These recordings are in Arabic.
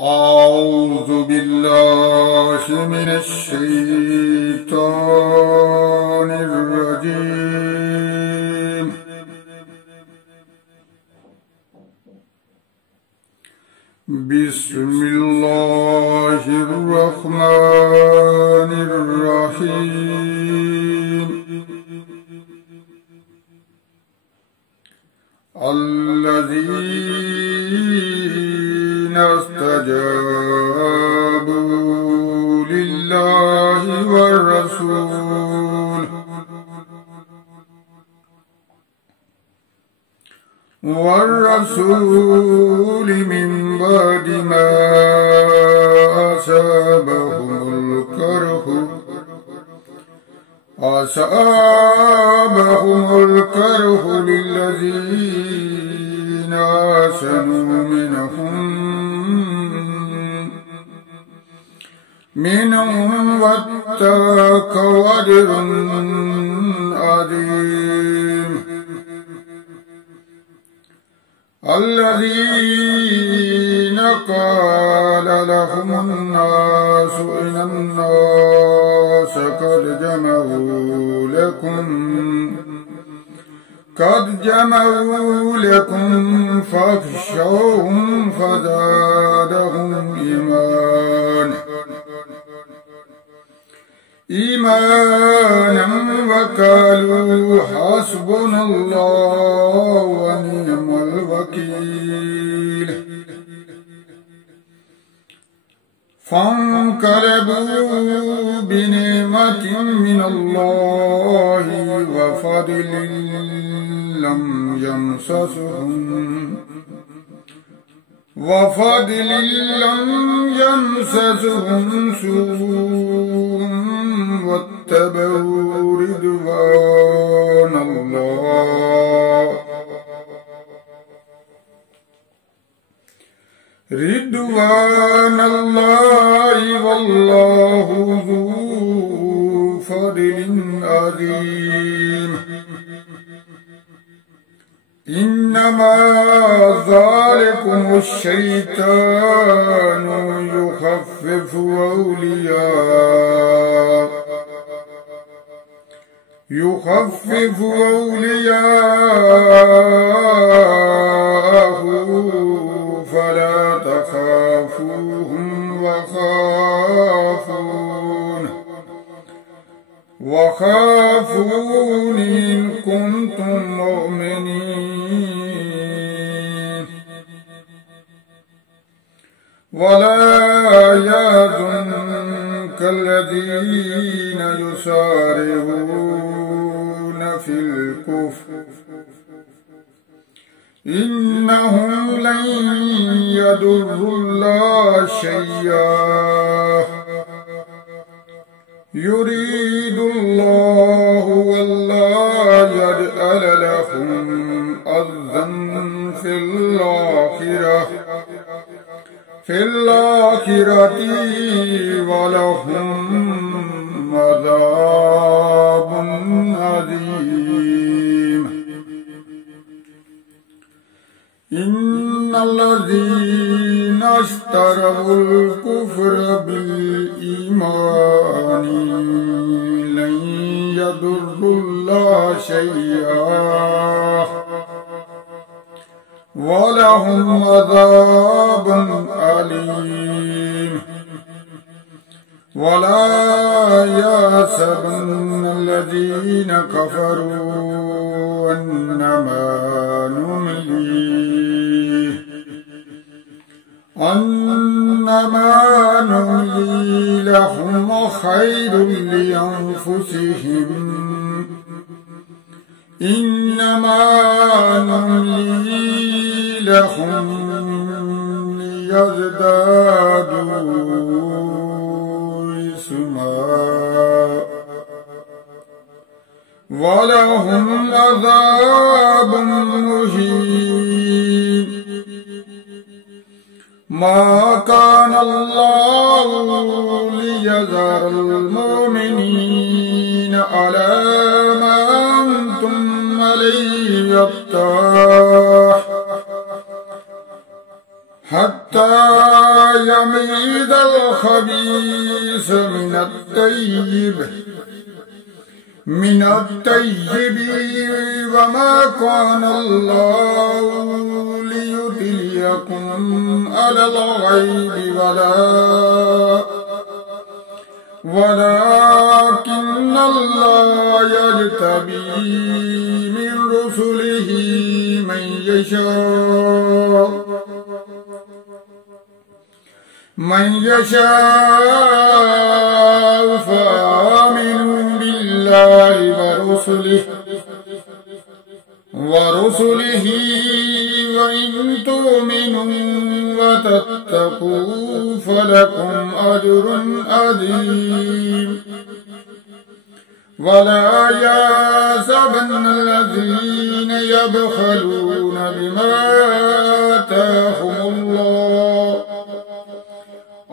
أعوذ بالله من الشيطان الرجيم. بسم الله الرحمن الرحيم. الذين استجابوا لله والرسول من بعد ما أصابهم الكره للذين آسنوا منهم واتقوا أجر عظيم. الذين قال لهم الناس إن الناس قد جمعوا لكم فاخشوهم فزادهم إيمانا وقالوا حسبنا الله ونعم الوكيل. فانقلبوا بنعمة من الله وفضل لم يمسسهم سوء واتبعوا رضوان الله والله ذو فضل عظيم. إنما ذلكم الشيطان يخفف أولياءه فلا تخافوهم وخافون إن كنتم مؤمنين. ولا يحزنك الذين يسارعون في الكفر إنهم لن يضروا الله شيئا يريد الله والله يجعل لهم حظا في الآخرة ولهم عذاب عظيم. إن الذين اشتروا الكفر بالإيمان لن يضروا الله شيئا ولهم عذاب أليم. ولا يحسبن الذين كفروا أنما نملي لهم خير لأنفسهم إنما نملي لهم ليزدادوا إثما ولهم عذاب مهين. ما كان الله ليذر المؤمنين على ما أنتم عليه حتى يميز الخبيث من الطيب وما كان الله ليطلعكم على الغيب ولكن الله يجتبي من رسله من يشاء فآمنوا بالله ورسله وإن تؤمنوا وتتقوا فلكم أجر عظيم ولا يحسبن الذين يبخلون بما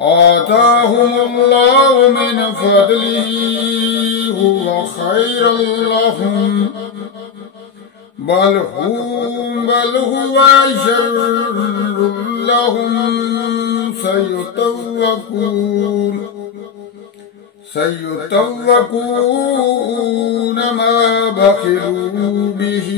آتاهم الله من فضله هو خير لهم بل هو شر لهم سيطوقون ما بخلوا به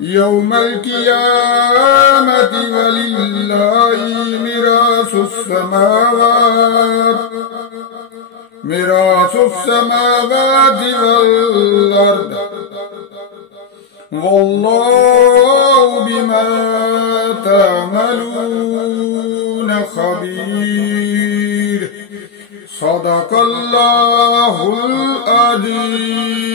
يوم القيامة ولله ميراث السماوات والأرض والله بما تعملون خبير صدق الله العظيم.